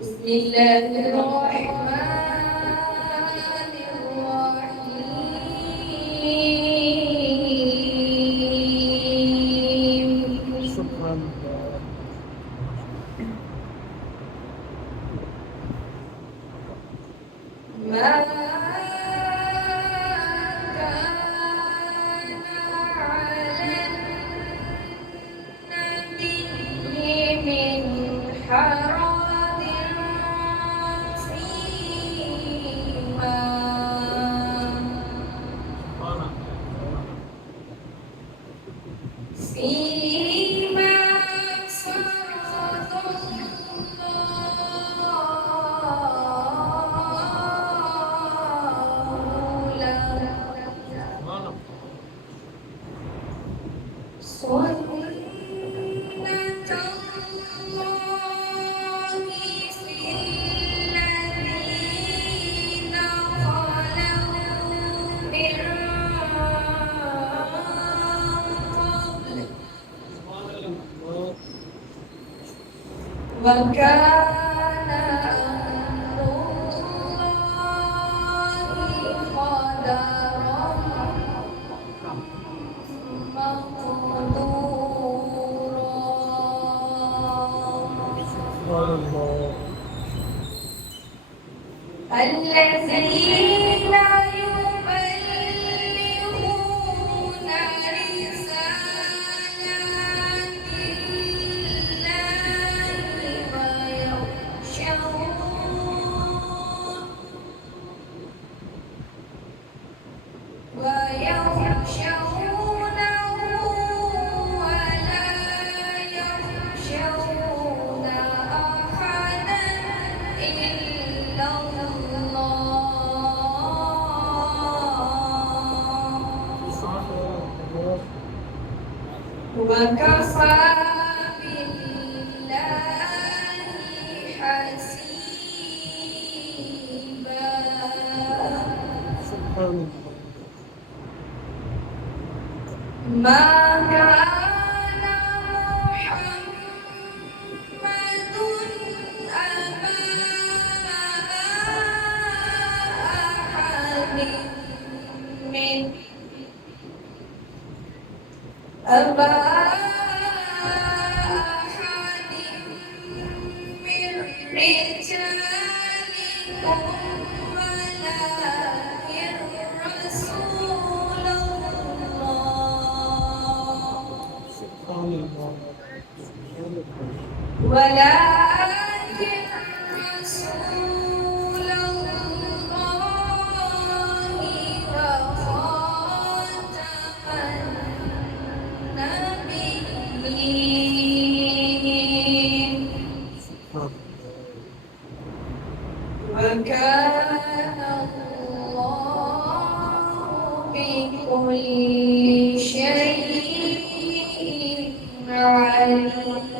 بسم الله الرحمن الرحيم. سبحان ما حرج فيما فرض الله له سنة وكان أمر الله قدرا مقدورا. الذين يبلغون رسالات الله ويخشونه ولا يخشون أحدا إلا الله وكفى بالله حسيبا. ما كان محمد أبا أحد من رجالكم ولكن رسول الله ولكن رسول الله وخاتم النبيين وكان الله بكل شيء عليم.